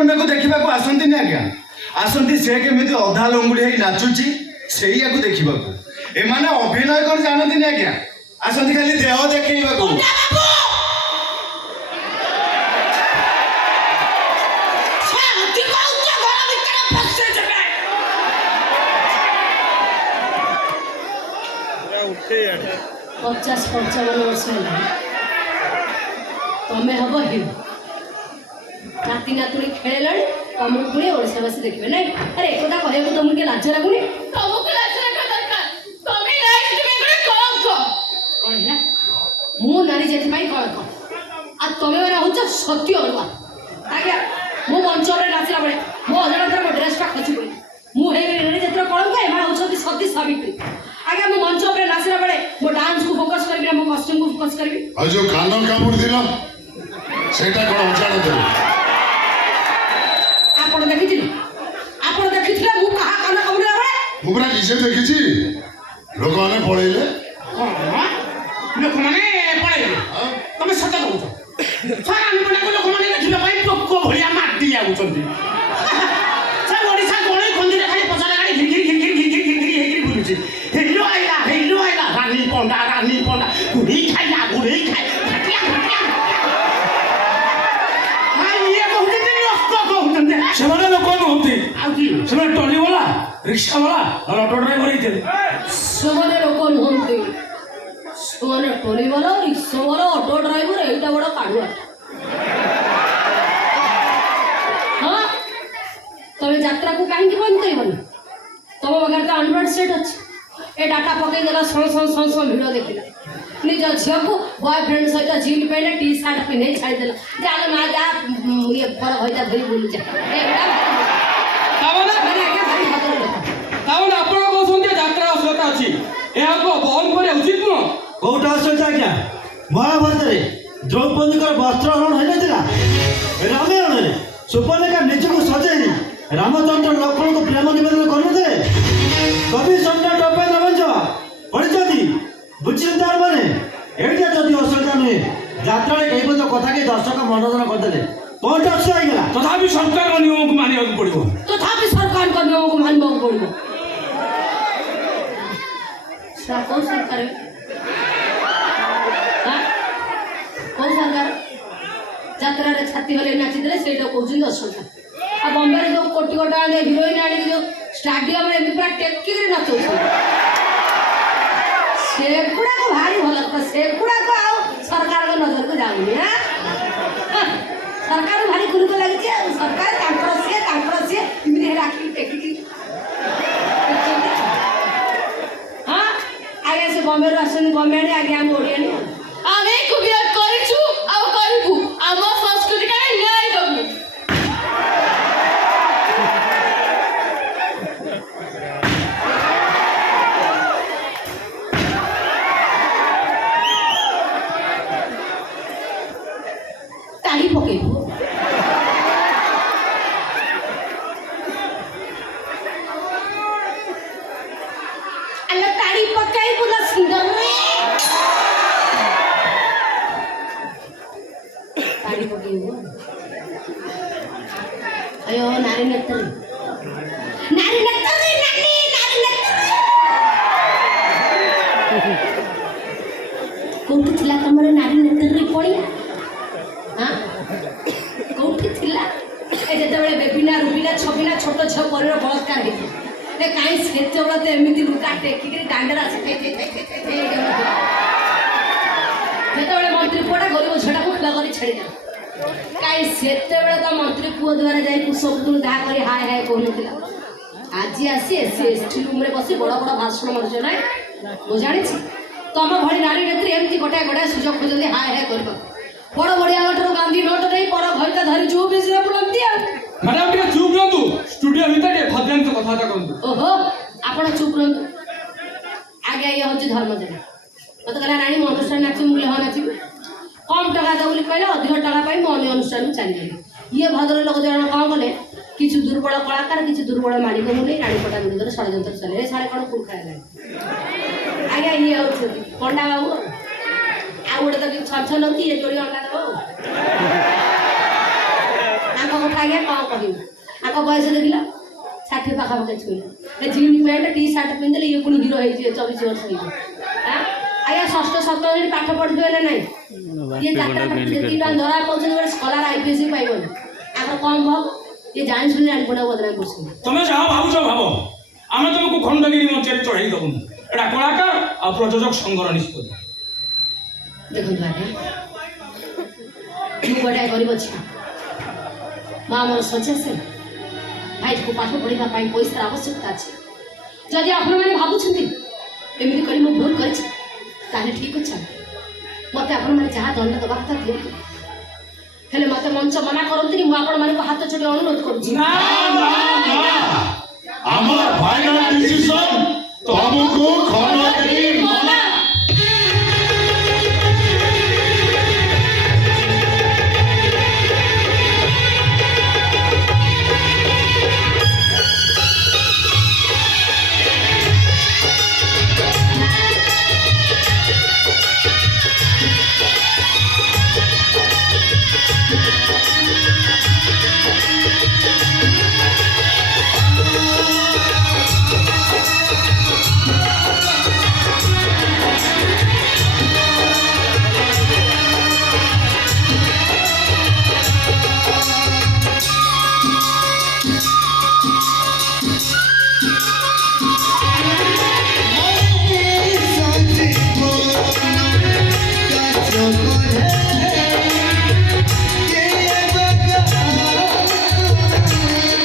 पंडा को देखा आसती आज्ञा आसती से केमी अधा लंगुड़ी है नाचुची से देखा एमाने अभिनय कर जानती आज्ञा आसती खाली देह देखा पचास 55 वर्ष है तमें हम हिरो नाती नातुणी खेल तुमको पुणी ओडावासी देखिए ना अरे एक कह तुमको किए लाज लगुनि तुमको लाज लगा दरकार तुम कौन है मु नारी जे कलंक आ तुम मैंने हूँ सत्य अरुआ आज्ञा मो मंच नाचला बेले मो अजाणत मो ड्रेसटा खसी पड़ी मुझे नारी जातर कलंक एम हूँ सती सावित्री आज्ञा मो मंच नाचला बेले मो डांस को फोकस करी मो कॉस्ट्यूम को फोकस करी आ जो कान कामुड़ दिला सेटा कोन अजाणत आपण देखिथिले मु कहा कान कामुड़ा बेले मु पूरा निजे देखिछि लोक माने पळेले लोक माने पळेले तमे सत कहू सारा अनुपना को लोक माने देखिबा पई पक्को भलिया माटी आउचंती सा ओडिसा गोळे खंदिरे खाली पसारा गाडी घिर हेकरी बुलुची हेलो आइला रानी पंडा गुड़ी खाइला गुड़ी खाइ घटिया हाय ये कहते नि अस्त कहते से लोक कहते से टोली वाला रिक्शा वाला और ऑटो ड्राइवर ही से लोक नुहंती से टोली वाला रिक्शा वाला ऑटो ड्राइवर एटा बड़ा काढुआ हाँ तमें यात्रा को कहीं बंद कर तुम बगैर तो एंड्रॉइड सेट अच्छे ए डाटा पकईदेला सौ भिड़ देखला निज झील को बॉयफ्रेंड सहित जीन पैंट टी सार्ट पिंधे छाड़देला जाल माँ जा ये बड़ भईटा धरी बुली जा यात्रा असलता अच्छी बहन कर उचित नुह कौटा असलता क्या महाभारत द्रौपदी वस्त्रहरण हो रामायण में सुपर्णरेखा निजक सजाई रामचंद्र लक्ष्मण को प्रेम निवेदन करते कवि सम्राट उपेन्द्र भंज पढ़ी बुझे तार मैंने एटा जदि असुविधा नुहे यात्रा कई पद कथा के दर्शक मनोरंजन करदे कौन असुविधा होगा तथापि सरकार नियम को मानिया पड़ो तथापि सरकार नियम को मानवा पड़ो कौन सरकार कौन सरकार यात्रा छाती हल नाचिदे से कहते असुविधा आ बम्बे जो कोटी कोटा हिरोइन आने जो स्टाडियम में पूरा टेकी नाचो सेगुड़ा को भारी भल सेगुड़ा को आ सरकार को नजर को जाऊनी सरकार भारी गुरुत्व लगी सरकार सी राखी टेकी हाँ आगे से बम्बे आसन बम्बे आने आगे आम ओडिया आगे कुबिया करिछु आ करिबु आम संस्कृति का न्याय दबु ताली पकेबु अल्ला ताली पकाइबु ना सुंदर ताली पकेबु अयो नारी नेत्री कौटी थिला तमर नारी नेत्री पड़िया हाँ कौटी थिला ए जेतेबेले बेबिना रुबिना छबिना छोट झियो परिर बलात्कार हेतु ए काई सेतेबेले तो एमिति लुटा टेकी दांडरा जेतेबेले मंत्री पुआटा गरीब झटा को खिला करी छाड़ी दे काई सेतेबेले तो मंत्री पुआ द्वारा जाई कुसबुतु दा करी हाय हाय कहनुतिला आज आसी एससी एसटी रूम रे बसी बड़ बड़ भाषण मारुछ ना मु जानि तुम भली नारी नेत्री एमती गोटाए गोटाए सुजोग खोजती हाय हाय कर बड़ बढ़िया गांधी नोट नहीं पर घरटा धरी चुप से बुलंती मैडम टे चुप रहतु स्टूडियो भीतर टे भद्रांत कथाटा कहतु ओहो आपण चुप रहतु आगे ये होची धर्म जन मत कहला नानी मो अनुष्ठान नाची मुले हो नाची कम टका दा बोली कहले अधिक टका पाई मो अनुष्ठान चली गली ये भद्र लोक जन कौन कले किछु दुर्बल कलाकार किछु दुर्बल मालिक मुले रानी पटा विरुद्ध षड्यंत्र चले ए सारे कोन कुल खायला आगे ये होची पंडा बाबू आ गोटे तो छछ नकी ये जोड़ी अंडा दो କଥା ଆଜ୍ଞା କ'ଣ କହିବି ଆଙ୍କ ବୟସ ଦେଖିଲ 60 ପାଖାପାଖି ଛୁଇଁଲେ ଜିନ୍ ପ୍ୟାଣ୍ଟ ଟି ସାର୍ଟ ପିନ୍ଧିଲେ ଇଏ ପୁଣି ହିରୋ ହେଇଯିବେ 24 ବର୍ଷ ହେଇଯିବ ଆଜ୍ଞା ଷଷ୍ଠ ସପ୍ତମ ପାଠ ପଢିଥିବେ ନା ନାହିଁ ଇଏ ଯାତ୍ରା ଯେତିକି ଟଙ୍କା ଧରା ପାଉଛନ୍ତି ଗୋଟେ ସ୍କଲାର IPS ପାଇବନି ଆଙ୍କର କମ୍ ଭାବ ଇଏ ଜାଣିଶୁଣି ଜାଣିପଡ଼ା ବଦନାମ କରୁଛନ୍ତି ତମେ ଯାହା ଭାବୁଛ ଭାବ ଆମେ ତମକୁ ଖଣ୍ଡଗିରି ମଞ୍ଚରେ ଚଢ଼େଇ ଦେବୁନି ଏଇଟା କଳାକାର ଆଉ ପ୍ରଯୋଜକ ସଂଘର ନିଷ୍ପତ୍ତି ଦେଖନ୍ତୁ ଆଜ୍ଞା ମୁଁ ଗୋଟାଏ ଗରିବ ଝିଅ ମା ମୋର ଶଯ୍ୟା ସେ ଭାଇକୁ ପାଠ ପଢ଼ିବା ପାଇଁ ପଇସାର ଆବଶ୍ୟକତା ଅଛି ଯଦି ଆପଣମାନେ ଭାବୁଛନ୍ତି ଏମିତି କରି ମୁଁ ଭୁଲ କରିଛି ତାହେଲେ ଠିକ୍ ଅଛି ମୋତେ ଆପଣମାନେ ଯାହା ଦଣ୍ଡ ଦେବା କଥା ଦିଅନ୍ତୁ ହେଲେ ମୋତେ ମଞ୍ଚ ମନା କରନ୍ତୁନି ମୁଁ ଆପଣମାନଙ୍କୁ ହାତ ଯୋଡ଼ି ଅନୁରୋଧ କରୁଛି ଆମର ଫାଇନାଲ ଡିସିସନ ତମକୁ ଖଣ୍ଡ